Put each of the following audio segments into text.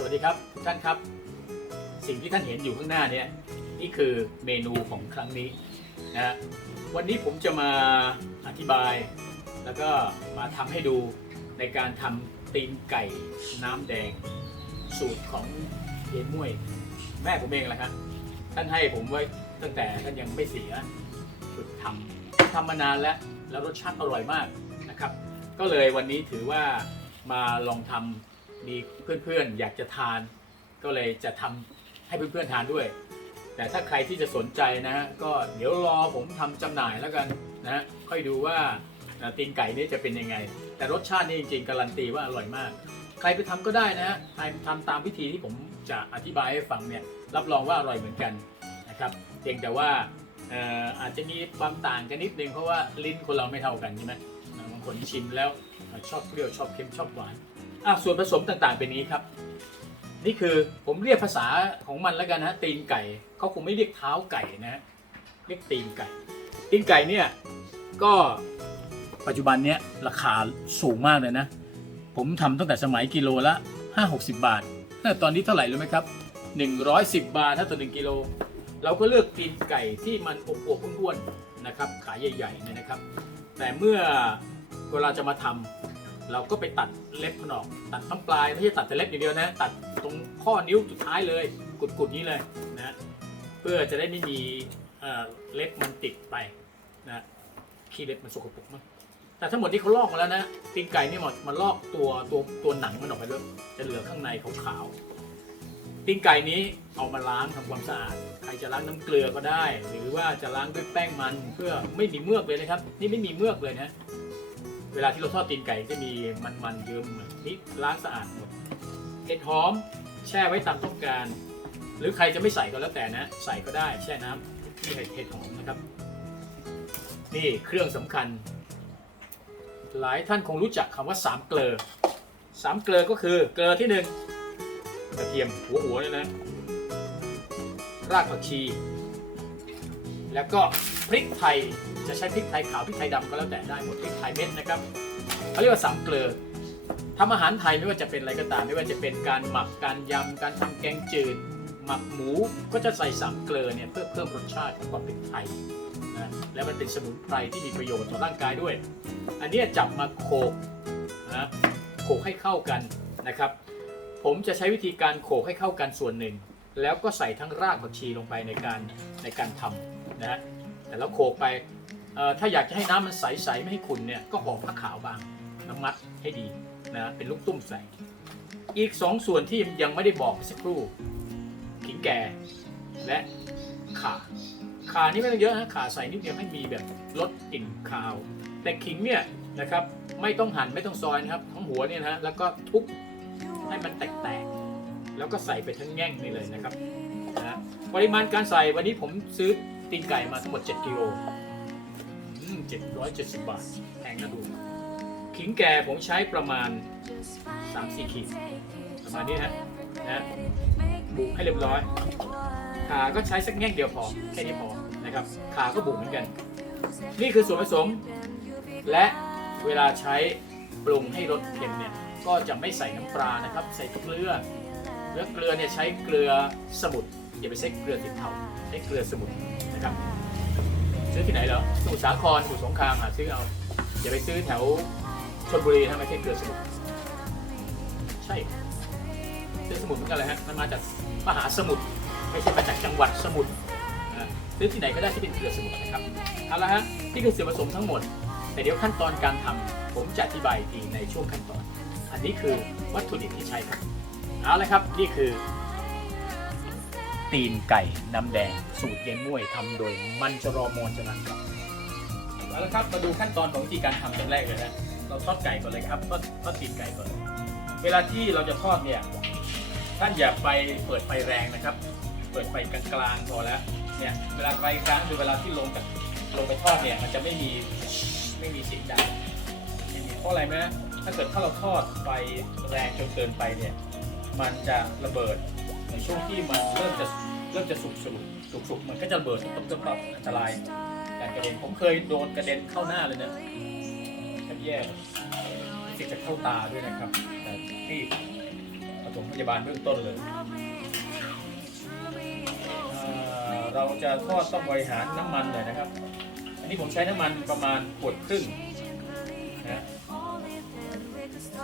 สวัสดีครับทุกท่านครับ สิ่งที่ท่านเห็นอยู่ข้างหน้าเนี่ยนี่คือเมนูของครั้งนี้นะฮะวันนี้ผมจะมาอธิบาย แล้วก็มาทำให้ดูในการทำตีนไก่น้ำแดง สูตรของเยนม่วยแม่ผมเองแหละครับท่านให้ผมไว้ตั้งแต่ท่านยังไม่เสียฝึกทำทำมานานแล้วแล้วรสชาติอร่อยมากนะครับ ก็เลยวันนี้ถือว่ามาลองทำ มีเพื่อนๆอยากจะทาน ก็เลยจะทำให้เพื่อนๆทานด้วย แต่ถ้าใครที่จะสนใจนะฮะก็เดี๋ยวรอผมทำจำหน่ายแล้วกันนะฮะค่อยดูว่าตีนไก่นี่จะเป็นยังไง แต่รสชาตินี่จริงๆการันตีว่าอร่อยมาก ใครไปทำก็ได้นะฮะใครทำตามวิธีที่ผมจะอธิบายให้ฟังเนี่ยรับรองว่าอร่อยเหมือนกันนะครับเพียงแต่ว่าอาจจะมีความต่างกันนิดนึงเพราะว่าลิ้นคนเราไม่เท่ากันใช่ไหมบางคนชิมแล้วชอบเปรี้ยวชอบเค็มชอบหวาน อะส่วนผสมต่างๆเป็นนี้ครับ นี่คือผมเรียกภาษาของมันแล้วกันนะตีนไก่เขาคงไม่เรียกเท้าไก่นะเรียกตีนไก่ ตีนไก่เนี่ยก็ปัจจุบันเนี้ยราคาสูงมากเลยนะ ผมทำตั้งแต่สมัยกิโลละ 5-60 บาทแต่ตอนนี้เท่าไหร่รู้ไหมครับ 110 บาทถ้าต่อ1กิโลเราก็เลือกตีนไก่ที่มันอบอวบๆอ้วนๆนะครับ ขายใหญ่ๆเนี่ยนะครับ แต่เมื่อเวลาจะมาทำ เราก็ไปตัดเล็บมันออก ตัดทั้งปลายไม่ใช่ตัดแต่เล็บอย่างเดียวนะ ตัดตรงข้อนิ้วสุดท้ายเลยกุดๆนี้เลยนะเพื่อจะได้ไม่มีเเล็บมันติดไปนะขี้เล็บมันสกปรกมากแต่ทั้งหมดที่เขาลอกมาแล้วนะตีนไก่นี่หมดมันลอกตัวตัวตัวหนังมันออกไปเลยจะเหลือข้างในขาวๆตีนไก่นี้เอามาล้างทำความสะอาดใครจะล้างน้ำเกลือก็ได้ หรือว่าจะล้างด้วยแป้งมันเพื่อไม่มีเมือกเลยนะครับ นี่ไม่มีเมือกเลยนะ เวลาที่เราทอดตีนไก่จะมีมันๆเยิ้มนี่ล้างสะอาดหมดเห็ดหอมแช่ไว้ตามต้องการ หรือใครจะไม่ใส่ก็แล้วแต่นะ ใส่ก็ได้แช่น้ำนี่เห็ดเห็ดหอมนะครับ นี่เครื่องสำคัญ หลายท่านคงรู้จักคำว่าสามเกลอสามเกลอก็คือเกลือที่หนึ่งกระเทียมหัวหัวเลยนะ รากผักชี แล้วก็พริกไทย จะใช้พริกไทยขาวพริกไทยดำก็แล้วแต่ได้หมดพริกไทยเม็ดนะครับเขาเรียกว่าสามเกลือทำอาหารไทยไม่ว่าจะเป็นอะไรก็ตาม ไม่ว่าจะเป็นการหมักการยำการทำแกงจืดหมักหมูก็จะใส่สามเกลือเนี่ยเพื่อเพิ่มรสชาติของความเป็นไทยนะแล้วมันเป็นสมุนไพรที่มีประโยชน์ต่อร่างกายด้วย อันนี้จับมาโขกนะโขกให้เข้ากันนะครับ ผมจะใช้วิธีการโขกให้เข้ากันส่วนหนึ่ง แล้วก็ใส่ทั้งรากผักชีลงไปในการในการทำนะแต่แล้วโขกไป ถ้าอยากจะให้น้ำมันใสๆไม่ให้ขุ่นเนี่ยก็ห่อผ้าขาวบางน้ำมัดให้ดีนะเป็นลูกตุ้มใส่อีกสองส่วนที่ยังไม่ได้บอกสักครู่ขิงแก่และข่าข่านี่ไม่ต้องเยอะนะข่าใส่นิดเดียวให้มีแบบลดกลิ่นคาว แต่ขิงเนี่ยนะครับไม่ต้องหั่นไม่ต้องซอยนะครับทั้งหัวเนี่ยนะแล้วก็ทุบให้มันแตกๆ แล้วก็ใส่ไปทั้งแง่งนี่เลยนะครับนะฮะปริมาณการใส่วันนี้ผมซื้อตีนไก่มาทั้งหมด 7กิโล 770 บาทแพงนะดู ขิงแก่ผมใช้ประมาณ 3-4 ขีด ประมาณนี้ฮะนะบุกให้เรียบร้อย ขาก็ใช้สักแง่งเดียวพอ แค่นี้พอนะครับ ขาก็บุกเหมือนกัน นี่คือส่วนผสม และเวลาใช้ปรุงให้รสเค็มเนี่ย ก็จะไม่ใส่น้ำปลานะครับ ใส่เกลือเกลือเกลือเนี่ยใช้เกลือสมุทรอย่าไปใช้เกลือติดเทาใช้เกลือสมุทรนะครับ ซื้อที่ไหนเหรอสมุทรสาครสมุทรสงครามหาซื้อเอาอย่าไปซื้อแถวชลบุรีนะไม่ใช่เกลือสมุทรใช่ซื้อสมุทรเหมือนกันเลยฮะมันมาจากมหาสมุทรไม่ใช่มาจากจังหวัดสมุทรซื้อที่ไหนก็ได้ที่เป็นเกลือสมุทรนะครับเอาละฮะนี่คือส่วนผสมทั้งหมด แต่เดี๋ยวขั้นตอนการทำผมจะอธิบายทีในช่วงขั้นตอน อันนี้คือวัตถุดิบที่ใช้ครับเอาละครับนี่คือ ตีนไก่น้ำแดง สูตรเย็นม่วยทำโดยมันจรอมอนจรันครับเอาละครับมาดูขั้นตอนของวิธีการทำอย่างแรกเลยนะเราทอดไก่ก่อนเลยครับทอดทอดตีนไก่ก่อนเวลาที่เราจะทอดเนี่ยท่านอย่าไปเปิดไฟแรงนะครับ เปิดไฟกลางๆพอแล้วเนี่ยเวลาไฟกลางคือเวลาที่ลงจากลงไปทอดเนี่ยมันจะไม่มีไม่มีเสียงดังไม่มีเพราะอะไรไหมถ้าเกิดถ้าเราทอดไฟแรงจนเกินไปเนี่ยมันจะระเบิด ในช่วงที่มันเริ่มจะเริ่มจะสุกสุกสุกสุกมันก็จะระเบิดตุ๊บตุ๊บบอันตรายการกระเด็นผมเคยโดนกระเด็นเข้าหน้าเลยนะแทบแย่รู้สึกจะเข้าตาด้วยนะครับแต่ที่ผสมยาบาลเบื้องต้นเลย เราจะทอดต้องบริหารน้ำมันเลยนะครับ อันนี้ผมใช้น้ำมันประมาณขวดครึ่งนะ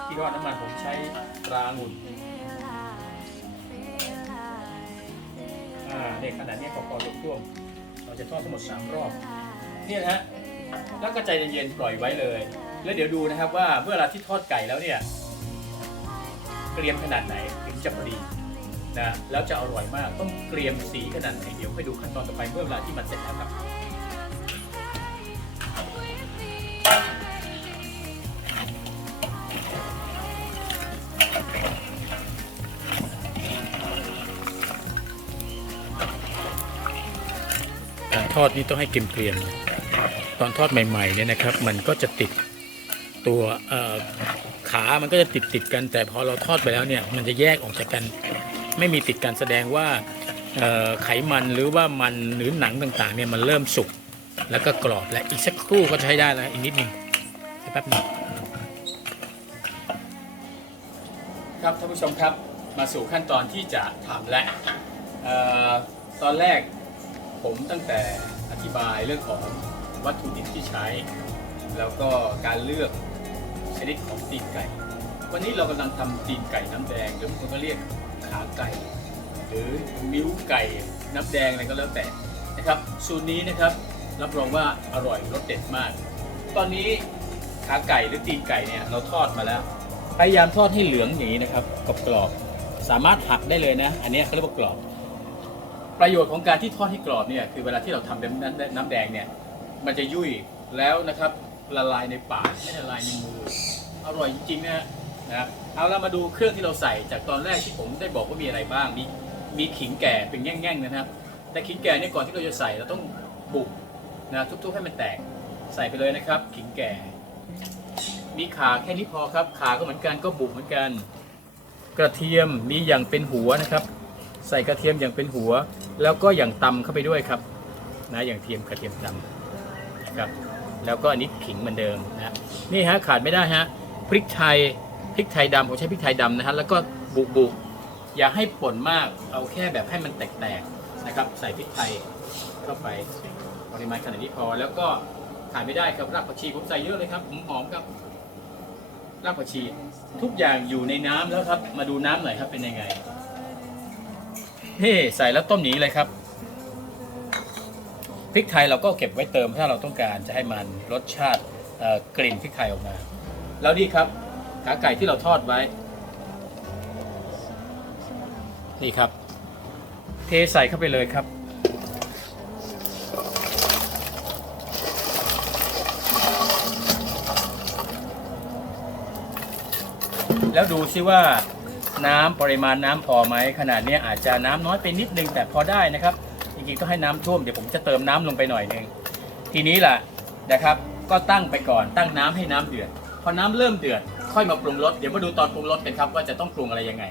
ที่ทอดน้ำมันผมใช้ตราองุ่น อ่าเนี่ยขนาดเนี้ยพอๆท่วมๆเราจะทอดทั้งหมด 3 รอบ เนี่ยนะฮะแล้วก็ใจเย็นๆปล่อยไว้เลย แล้วเดี๋ยวดูนะครับว่าเมื่อเราที่ทอดไก่แล้วเนี่ยเกรียมขนาดไหนถึงจะพอดีนะแล้วจะอร่อยมากต้องเกรียมสีขนาดไหนเดี๋ยวค่อยดูขั้นตอนต่อไปเมื่อเวลาที่มันเสร็จแล้วครับ ทอดนี่ต้องให้เกรียมๆตอนทอดใหม่ๆเนี่ยนะครับ มันก็จะติดตัวขา มันก็จะติดติดกัน แต่พอเราทอดไปแล้วเนี่ย มันจะแยกออกจากกัน ไม่มีติดกันแสดงว่าไขมันหรือว่ามันหรือหนังต่างๆเนี่ยมันเริ่มสุกแล้วก็กรอบและอีกสักครู่ก็ใช้ได้แล้วอีกนิดนึงแป๊บนึงครับท่านผู้ชมครับมาสู่ขั้นตอนที่จะทำและออตอนแรก ผมตั้งแต่อธิบายเรื่องของวัตถุดิบที่ใช้ แล้วก็การเลือกชนิดของตีนไก่ วันนี้เรากำลังทำตีนไก่น้ำแดงหรือบางคนก็เรียกขาไก่ หรือมิ้วไก่น้ำแดงอะไรก็แล้วแต่นะครับสูตรนี้นะครับรับรองว่าอร่อยรสเด็ดมาก ตอนนี้ขาไก่หรือตีนไก่เนี่ยเราทอดมาแล้ว พยายามทอดให้เหลืองอย่างนี้นะครับกรอบๆสามารถหักได้เลยนะ อันนี้เขาเรียกว่ากรอบ ประโยชน์ของการที่ทอดให้กรอบเนี่ยคือเวลาที่เราทำน้ำน้ำแดงเนี่ยมันจะยุ่ยแล้วนะครับละลายในปากไม่ละลายในมืออร่อยจริงๆนะฮะนะครับเอาละมาดูเครื่องที่เราใส่จากตอนแรกที่ผมได้บอกว่ามีอะไรบ้าง มีมีขิงแก่เป็นแง่งๆนะครับ แต่ขิงแก่เนี่ยก่อนที่เราจะใส่เราต้องบุกนะทุบๆให้มันแตกใส่ไปเลยนะครับ ขิงแก่ มีขาแค่นี้พอครับ ขาก็เหมือนกันก็บุกเหมือนกัน กระเทียมมีอย่างเป็นหัวนะครับ ใส่กระเทียมอย่างเป็นหัว แล้วก็อย่างตำเข้าไปด้วยครับนะอย่างเทียมกระเทียมตำนะครับแล้วก็อันนี้ขิงเหมือนเดิมนะนี่ฮะขาดไม่ได้ฮะพริกไทยพริกไทยดำผมใช้พริกไทยดำนะฮะแล้วก็บุกบุกอย่าให้ป่นมากเอาแค่แบบให้มันแตกๆนะครับ ใส่พริกไทยเข้าไปปริมาณขนาดนี้พอ แล้วก็ขาดไม่ได้ครับรากผักชีผมใส่เยอะเลยครับผมหอมครับรากผักชี ทุกอย่างอยู่ในน้ำแล้วครับ มาดูน้ำหน่อยครับเป็นยังไง เฮ้ใส่แล้วต้มหนีเลยครับพริกไทยเราก็เก็บไว้เติมถ้าเราต้องการจะให้มันรสชาติกลิ่นพริกไทยออกมา แล้วนี่ครับขาไก่ที่เราทอดไว้ นี่ครับ เทใส่เข้าไปเลยครับแล้วดูซิว่า น้ำปริมาณน้ำพอไหมขนาดนี้อาจจะน้ำน้อยไปนิดนึงแต่พอได้นะครับจริงๆต้องให้น้ำท่วมเดี๋ยวผมจะเติมน้ำลงไปหน่อยนึงทีนี้ล่ะนะครับก็ตั้งไปก่อนตั้งน้ำให้น้ำเดือดพอน้ำเริ่มเดือดค่อยมาปรุงรสเดี๋ยวมาดูตอนปรุงรสกันครับว่าจะต้องปรุงอะไรยังไง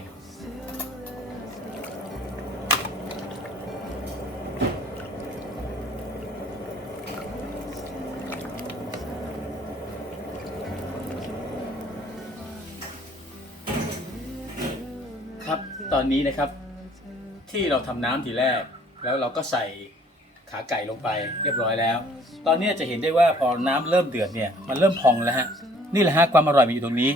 อนนี้นะครับ ที่เราทำน้ำทีแรก แล้วเราก็ใส่ขาไก่ลงไปเรียบร้อยแล้ว ตอนนี้จะเห็นได้ว่าพอน้ำเริ่มเดือดเนี่ยมันเริ่มพองแล้วฮะนี่แหละฮะความอร่อยมันอยู่ตรงนี้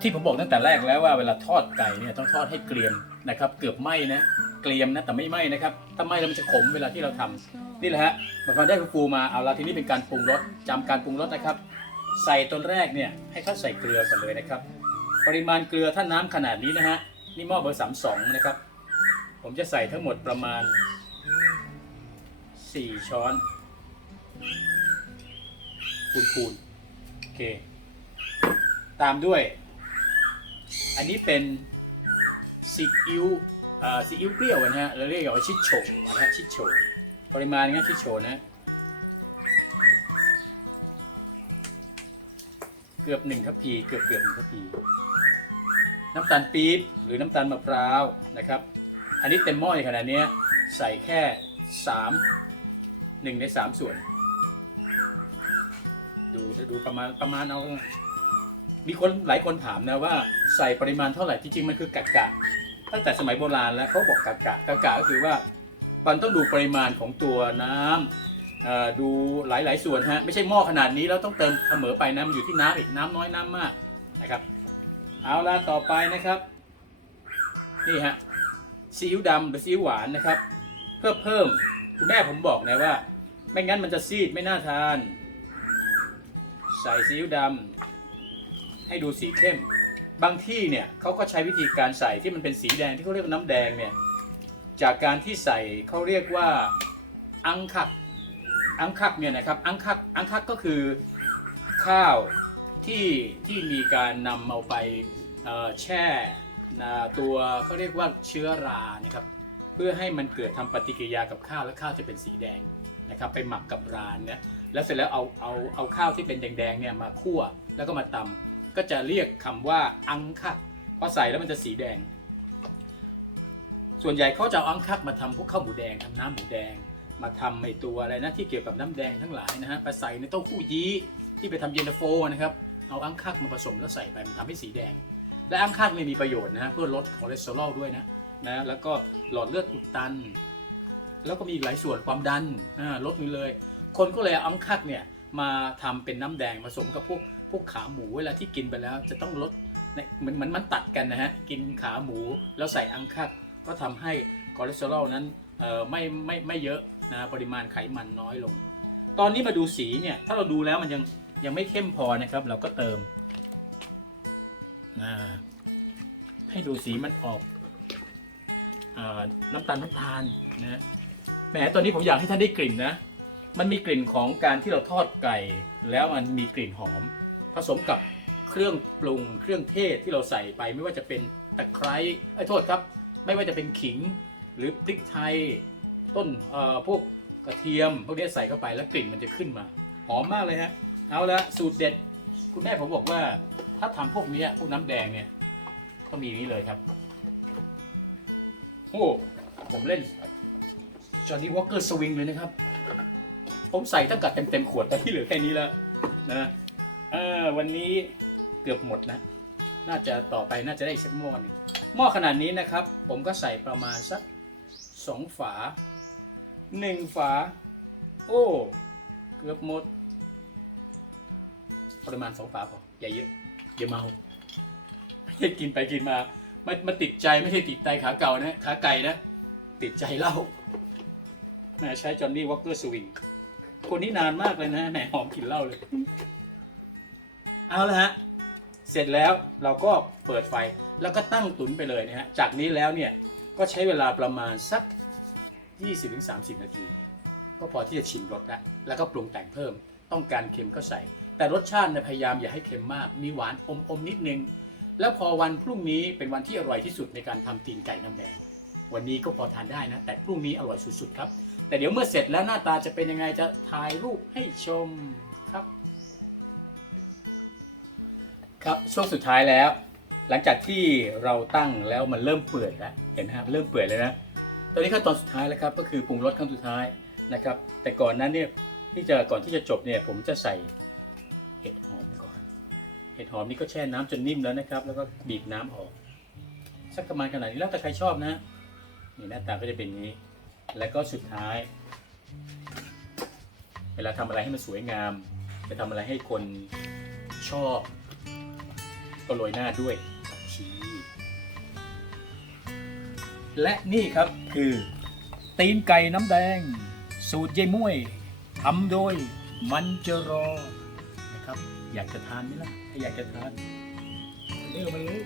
ที่ผมบอกตั้งแต่แรกแล้วว่าเวลาทอดไก่เนี่ยต้องทอดให้เกรียมนะครับ เกือบไหม้นะเกรียมนะแต่ไม่ไหม้นะครับถ้าไหม้แล้วมันจะขมเวลาที่เราทำนี่แหละฮะพอได้ฟูมาเอาละทีนี้เป็นการปรุงรสจำการปรุงรสนะครับ ใส่ตอนแรกเนี่ยให้เขาใส่เกลือก่อนเลยนะครับ ปริมาณเกลือถ้าน้ำขนาดนี้นะฮะ นี่หม้อเบอร์สามสองนะครับ ผมจะใส่ทั้งหมดประมาณ 4 ช้อน คูณๆโอเค ตามด้วย อันนี้เป็นซีอิ๊วอ่าซีอิ๊วเปรี้ยวนะฮะเราเรียกว่าชิดโฉนะฮะชิดโฉปริมาณนี้ชิดโฉนะเกือบหนึ่งทัพพี เกือบเกือบหนึ่งทัพพี น้ำตาลปี๊บหรือน้ำตาลมะพร้าวนะครับ อันนี้เต็มหม้อขนาดนี้ใส่แค่สามหนึ่งในสามส่วน ดูดูประมาณประมาณเอา มีคนหลายคนถามนะว่าใส่ปริมาณเท่าไหร่จริงๆมันคือกะกะ ตั้งแต่สมัยโบราณแล้วเขาบอกกะกะกะกะก็คือว่ามันต้องดูปริมาณของตัวน้ำเอ่อดูหลายๆ ส่วนฮะไม่ใช่หม้อขนาดนี้แล้วต้องเติมเสมอไปนะมันอยู่ที่น้ำอีกน้ำน้อยน้ำมากนะครับ เอาละต่อไปนะครับ นี่ฮะซีอิ๊วดำหรือซีอิ๊วหวานนะครับ เพื่อเพิ่มคุณแม่ผมบอกนะว่า ไม่งั้นมันจะซีดไม่น่าทาน ใส่ซีอิ๊วดำให้ดูสีเข้ม บางที่เนี่ยเขาก็ใช้วิธีการใส่ที่มันเป็นสีแดงที่เขาเรียกว่าน้ำแดงเนี่ยจากการที่ใส่เขาเรียกว่าอังคักอังคักเนี่ยนะครับอังคักอังคักก็คือข้าว ที่ที่มีการนำเอาไปแช่ตัวเขาเรียกว่าเชื้อรานะครับเพื่อให้มันเกิดทำปฏิกิริยากับข้าวและข้าวจะเป็นสีแดงนะครับไปหมักกับรานเนี่ยแล้วเสร็จแล้วเอาเอาเอาข้าวที่เป็นแดงๆเนี่ยมาคั่วแล้วก็มาตำก็จะเรียกคำว่าอังคักพอใส่แล้วมันจะสีแดง ส่วนใหญ่เขาจะเอาอังคักมาทำพวกข้าวหมูแดงทำน้ำหมูแดง มาทำไอตัวอะไรนะที่เกี่ยวกับน้ำแดงทั้งหลายนะฮะไปใส่ในเต้าหู้ยี้ที่ไปทำเย็นตาโฟนะครับ เอาอังคักมาผสมแล้วใส่ไปมันทำให้สีแดง และอังคักเนี่ยมีประโยชน์นะฮะเพื่อลดคอเลสเตอรอลด้วยนะนะแล้วก็หลอดเลือดอุดตัน แล้วก็มีอีกหลายส่วนความดันลดไปเลย คนก็เลยเอาอังคักเนี่ยมาทำเป็นน้ำแดงผสมกับพวกพวกขาหมูเวลาที่กินไปแล้วจะต้องลดเนี่ยเหมือนเหมือนมันตัดกันนะฮะกินขาหมูแล้วใส่อังคักก็ทำให้คอเลสเตอรอลนั้นเอ่อไม่ไม่ไม่เยอะนะปริมาณไขมันน้อยลง ตอนนี้มาดูสีเนี่ยถ้าเราดูแล้วมันยัง ยังไม่เข้มพอนะครับ เราก็เติมนะให้ดูสีมันออกอน้ำตาลน้ำตาลนะแหมตอนนี้ผมอยากให้ท่านได้กลิ่นนะ มันมีกลิ่นของการที่เราทอดไก่ แล้วมันมีกลิ่นหอม ผสมกับเครื่องปรุงเครื่องเทศที่เราใส่ไป ไม่ว่าจะเป็นตะไคร้ไอ้โทษครับ ไม่ว่าจะเป็นขิงหรือพริกไทยต้นพวกกระเทียมพวกนี้ใส่เข้าไปแล้วกลิ่นมันจะขึ้นมา หอมมากเลยฮะ เอาละสูตรเด็ด คุณแม่ผมบอกว่า ถ้าทำพวกนี้พวกน้ำแดงเนี่ย ต้องมีนี้เลยครับโอ้ผมเล่นจอห์นนี่วอ k เกอร์สวิงเลยนะครับ ผมใส่ตั้งแต่เต็มๆขวดตอนที่เหลือแค่นี้แล้วนะเออวันนี้เกือบหมดนะ น่าจะต่อไปน่าจะได้อีกสักหม้อนึงหม้อขนาดนี้นะครับ ผมก็ใส่ประมาณสักสองฝาหนึ่งฝา โอ้ เกือบหมด ประมาณสองฝาพออย่าเยอะเดี๋ยวเมาไม่ได้กินไปกินมามันมันติดใจไม่ใช่ติดใจขาเก่านะขาไก่นะ ติดใจเหล้าแหมใช้จอห์นนี่วอ k เกอร์สวิงคนนี้นานมากเลยนะแหมหอมกลิ่นเหล้าเลย เอาละฮะ เสร็จแล้วเราก็เปิดไฟแล้วก็ตั้งตุ๋นไปเลยนะฮะ จากนี้แล้วเนี่ยก็ใช้เวลาประมาณสัก 20-30 นาที ก็พอที่จะชิมรสแล้วแล้วก็ปรุงแต่งเพิ่ม ต้องการเค็มก็ใส่ แต่รสชาติเนี่ยพยายามอย่าให้เค็มมาก มีหวานอมอมนิดนึง แล้วพอวันพรุ่งนี้เป็นวันที่อร่อยที่สุดในการทำตีนไก่น้ำแดง วันนี้ก็พอทานได้นะ แต่พรุ่งนี้อร่อยสุดๆครับ แต่เดี๋ยวเมื่อเสร็จแล้วหน้าตาจะเป็นยังไงจะถ่ายรูปให้ชมครับ ครับช่วงสุดท้ายแล้ว หลังจากที่เราตั้งแล้วมันเริ่มเปื่อยแล้วเห็นไหมครับเริ่มเปื่อยเลยนะตอนนี้ขั้นตอนสุดท้ายแล้วครับก็คือปรุงรสขั้นสุดท้ายนะครับ แต่ก่อนนั้นเนี่ยที่จะก่อนที่จะจบเนี่ยผมจะใส่ เห็ดหอมก่อน เห็ดหอมนี่ก็แช่น้ำจนนิ่มแล้วนะครับ แล้วก็บีบน้ำออก สักประมาณขนาดนี้แล้วแต่ใครชอบนะ นี่หน้าตาก็จะเป็นนี้ แล้วก็สุดท้าย เวลาทำอะไรให้มันสวยงาม จะทำอะไรให้คนชอบ ก็โรยหน้าด้วยผักชีและนี่ครับคือตีนไก่น้ำแดง สูตรยายมุ้ยทำโดยมันเจรอนะรับ อยากจะทานไหมล่ะถ้าอยากจะทานเร็วมาเลย